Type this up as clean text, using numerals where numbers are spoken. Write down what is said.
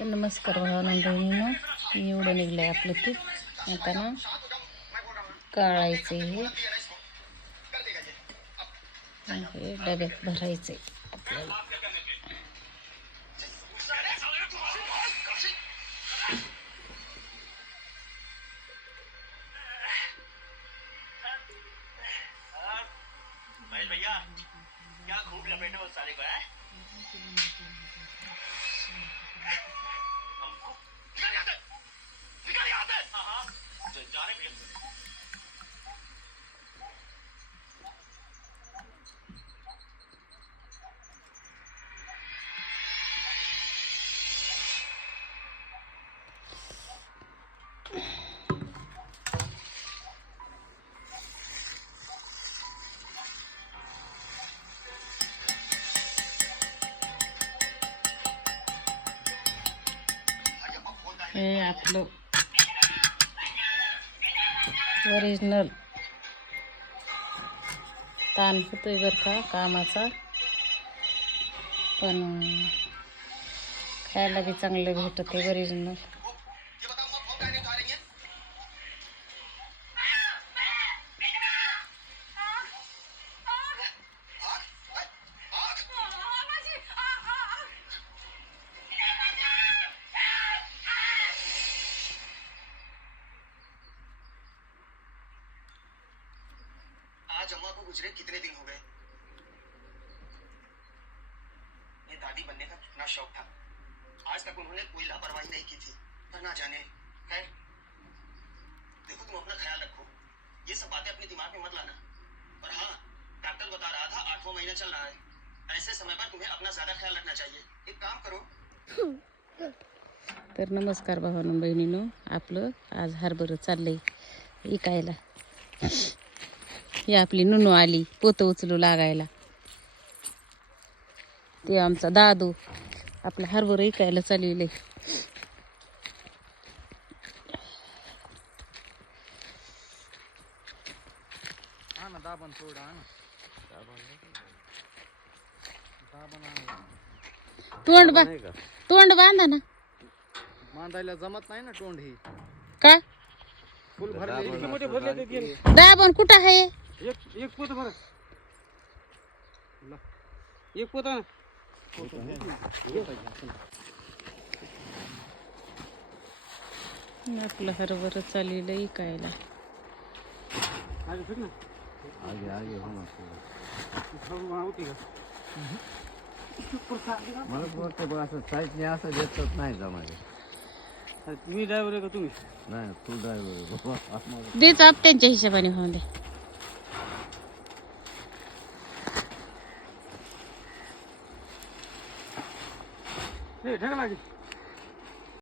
नमस्कार भावांनो, एवढं निघलंय आपलं पीठ. आता ना काढायचं हे डब्यात भरायचंय आपल्याला. भैया क्या खूब लपेटे हो साले को है हमको निकल यहाँ से हाँ जा रहे भैया हे आपलं ओरिजिनल ताण होतोय बरं का कामाचा, पण खायला बी चांगलं भेटत आहे ओरिजिनल. आज अम्मा को गुजरे कितने दिन हो गए। ये दादी बनने का कितना शौक था, आज तक उन्होंने कोई लापरवाही नहीं की थी, पर ना जाने। खैर देखो, तुम अपना ख्याल रखो, ये सब बातें अपने दिमाग में मत लाना। और हाँ, डॉक्टर बता रहा था 8वां महीना चल रहा है, ऐसे समय पर तुम्हें अपना ज्यादा ख्याल रखना चाहिए। एक काम करो। तर नमस्कार भावांनो बहिणीनो, आपलं आज हरभरं चाललंय इकायला. ही आपली नुनू आली पोतं उचलू लागायला. ते आमचा दादू आपलं हरभरं इकायला चालले. तोंड बांधा ना. बांधायला जमत नाही ना तोंड ही. का फुल भरले मोठे भरले ते दाबण कुठं आहे? एक पोत भर. एक पोत ना. आपलं हरभरं चाललेलं इकायला. आगे फिर ना. आगे आगे होना होती का मला वाटतं बघ असं साईडने असं देतात नाही जमायला. तुम्ही ड्रायव्हर आहे का तुम्ही? नाही तू ड्रायव्हर देच आप त्यांच्या हिशोबाने होऊन दे. हे ढग लागे.